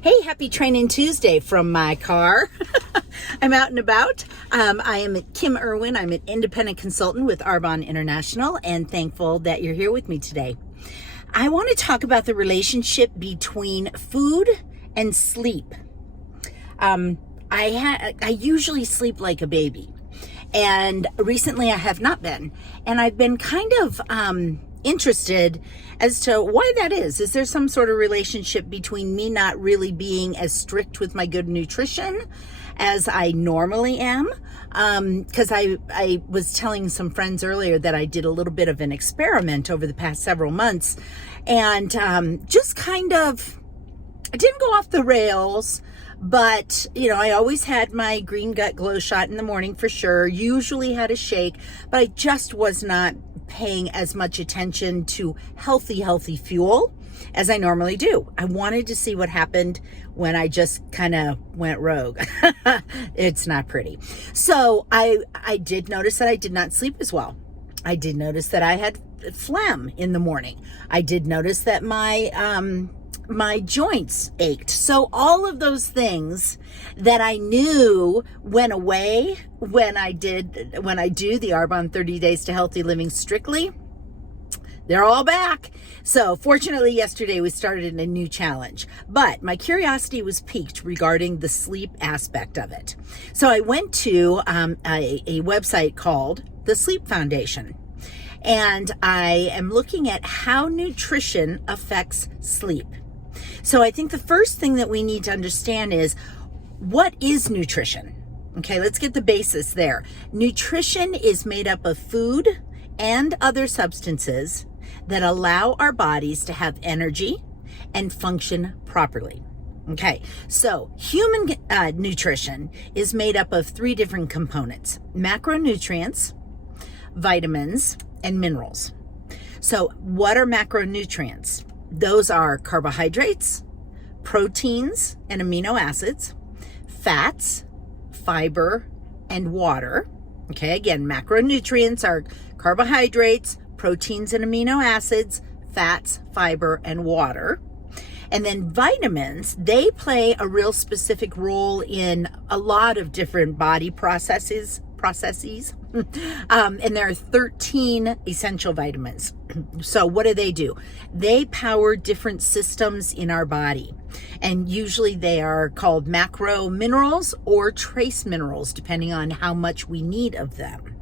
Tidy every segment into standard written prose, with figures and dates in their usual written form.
Hey, happy Training Tuesday from my car. I'm out and about. I am Kim Irwin. I'm an independent consultant with Arbonne International and thankful that you're here with me today. I want to talk about the relationship between food and sleep. I usually sleep like a baby, and recently I have not been. And I've been kind of interested as to why that is. Is there some sort of relationship between me not really being as strict with my good nutrition as I normally am? Because I was telling some friends earlier that I did a little bit of an experiment over the past several months, and just kind of, I didn't go off the rails. But, I always had my Green Gut Glow shot in the morning for sure, usually had a shake, but I just was not paying as much attention to healthy fuel as I normally do. I wanted to see what happened when I just kind of went rogue. It's not pretty. So I did notice that I did not sleep as well. I did notice that I had phlegm in the morning. I did notice that my joints ached. So all of those things that I knew went away when I do the Arbonne 30 Days to Healthy Living Strictly, they're all back. So fortunately yesterday we started a new challenge, but my curiosity was piqued regarding the sleep aspect of it. So I went to a website called the Sleep Foundation, and I am looking at how nutrition affects sleep. So I think the first thing that we need to understand is, what is nutrition? Okay, let's get the basis there. Nutrition is made up of food and other substances that allow our bodies to have energy and function properly. Okay, so human nutrition is made up of three different components: macronutrients, vitamins, and minerals. So what are macronutrients? Those are carbohydrates, proteins and amino acids, fats, fiber, and water. Okay, again, macronutrients are carbohydrates, proteins and amino acids, fats, fiber, and water. And then vitamins, they play a real specific role in a lot of different body processes. And there are 13 essential vitamins. So what do? They power different systems in our body. And usually they are called macro minerals or trace minerals, depending on how much we need of them.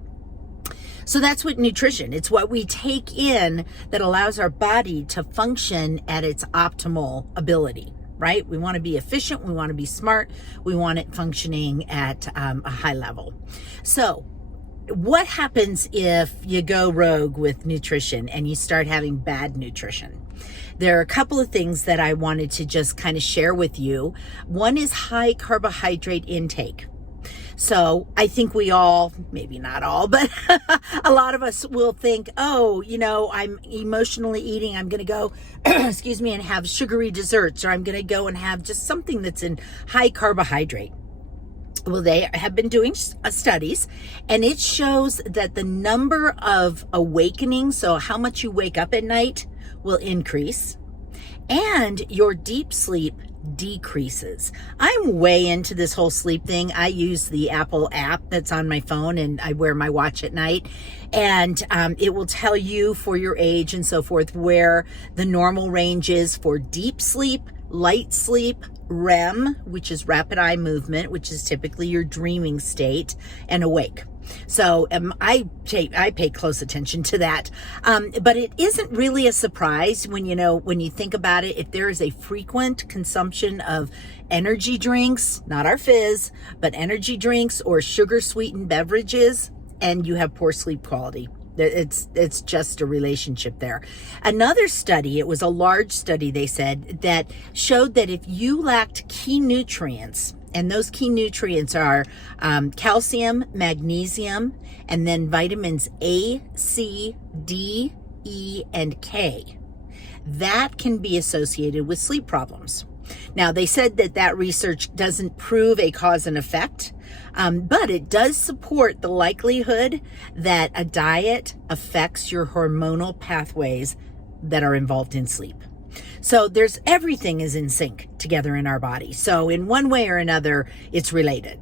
So that's what nutrition, it's what we take in that allows our body to function at its optimal ability, right? We want to be efficient, we want to be smart, we want it functioning at a high level. So what happens if you go rogue with nutrition and you start having bad nutrition? There are a couple of things that I wanted to just kind of share with you. One is high carbohydrate intake. So I think we all, maybe not all, but a lot of us will think, I'm emotionally eating. I'm going to go, and have sugary desserts, or I'm going to go and have just something that's in high carbohydrate. Well, they have been doing studies, and it shows that the number of awakenings, so how much you wake up at night, will increase, and your deep sleep decreases. I'm way into this whole sleep thing. I use the Apple app that's on my phone, and I wear my watch at night, and it will tell you for your age and so forth where the normal range is for deep sleep, light sleep, REM, which is rapid eye movement, which is typically your dreaming state, and awake. So I pay close attention to that. But it isn't really a surprise when you think about it. If there is a frequent consumption of energy drinks, not our fizz, but energy drinks or sugar sweetened beverages, and you have poor sleep quality. It's just a relationship there. Another study, it was a large study, they said, that showed that if you lacked key nutrients, and those key nutrients are calcium, magnesium, and then vitamins A, C, D, E, and K, that can be associated with sleep problems. Now, they said that research doesn't prove a cause and effect, but it does support the likelihood that a diet affects your hormonal pathways that are involved in sleep. So everything is in sync together in our body. So in one way or another, it's related.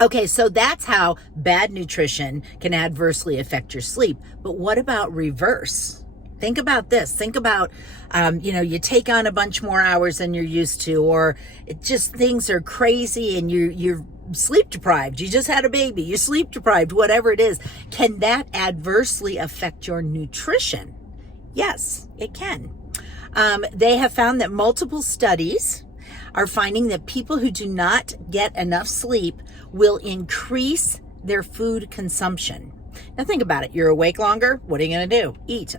Okay, so that's how bad nutrition can adversely affect your sleep. But what about reverse? Think about this. Think about, you take on a bunch more hours than you're used to, or things are crazy and you're sleep deprived. You just had a baby. You're sleep deprived, whatever it is. Can that adversely affect your nutrition? Yes, it can. They have found that multiple studies are finding that people who do not get enough sleep will increase their food consumption. Now think about it. You're awake longer. What are you going to do? Eat.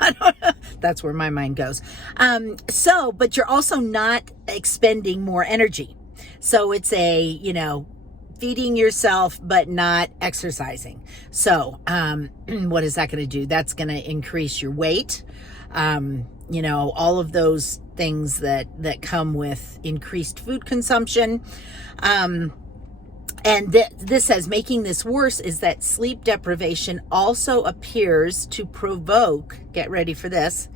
I don't know. That's where my mind goes. But you're also not expending more energy. So it's feeding yourself, but not exercising. So what is that going to do? That's going to increase your weight. All of those things that come with increased food consumption. And this says, making this worse is that sleep deprivation also appears to provoke, get ready for this,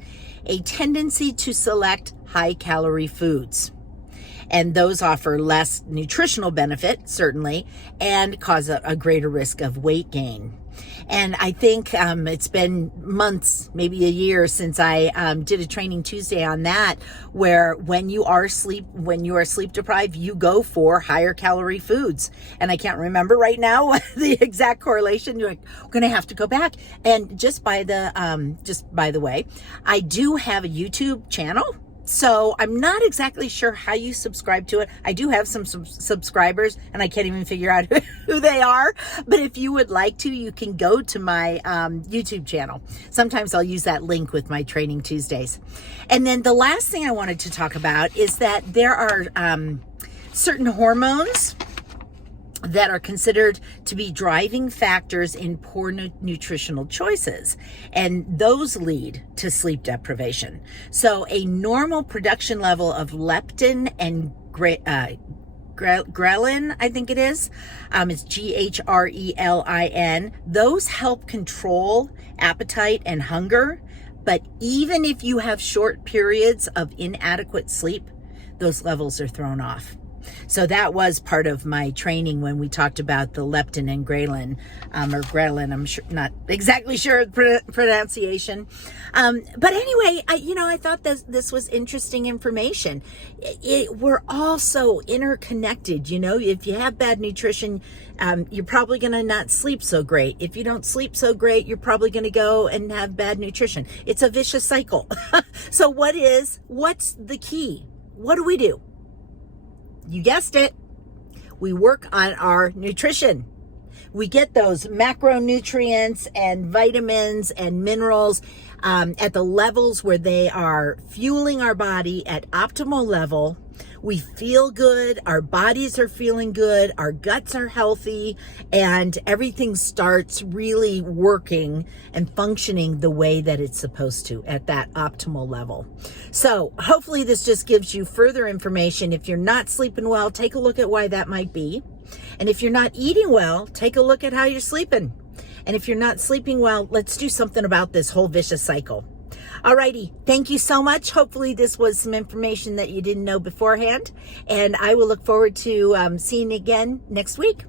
a tendency to select high-calorie foods. And those offer less nutritional benefit, certainly, and cause a greater risk of weight gain. And I think it's been months, maybe a year, since I did a Training Tuesday on that, where when you are sleep deprived, you go for higher calorie foods. And I can't remember right now the exact correlation. We're going to have to go back. And just by the way, I do have a YouTube channel. So I'm not exactly sure how you subscribe to it. I do have some subscribers and I can't even figure out who they are. But if you would like to, you can go to my YouTube channel. Sometimes I'll use that link with my Training Tuesdays. And then the last thing I wanted to talk about is that there are certain hormones that are considered to be driving factors in poor nutritional choices. And those lead to sleep deprivation. So a normal production level of leptin and ghrelin, I think it is. It's GHRELIN. Those help control appetite and hunger. But even if you have short periods of inadequate sleep, those levels are thrown off. So that was part of my training when we talked about the leptin and ghrelin, or ghrelin. I'm not exactly sure of the pronunciation. But anyway, I thought this was interesting information. We're all so interconnected. If you have bad nutrition, you're probably going to not sleep so great. If you don't sleep so great, you're probably going to go and have bad nutrition. It's a vicious cycle. So what's the key? What do? You guessed it. We work on our nutrition. We get those macronutrients and vitamins and minerals at the levels where they are fueling our body at optimal level. We feel good. Our bodies are feeling good. Our guts are healthy, and everything starts really working and functioning the way that it's supposed to at that optimal level. So hopefully this just gives you further information. If you're not sleeping well, take a look at why that might be. And if you're not eating well, take a look at how you're sleeping. And if you're not sleeping well, let's do something about this whole vicious cycle. Alrighty, thank you so much. Hopefully this was some information that you didn't know beforehand. And I will look forward to seeing you again next week.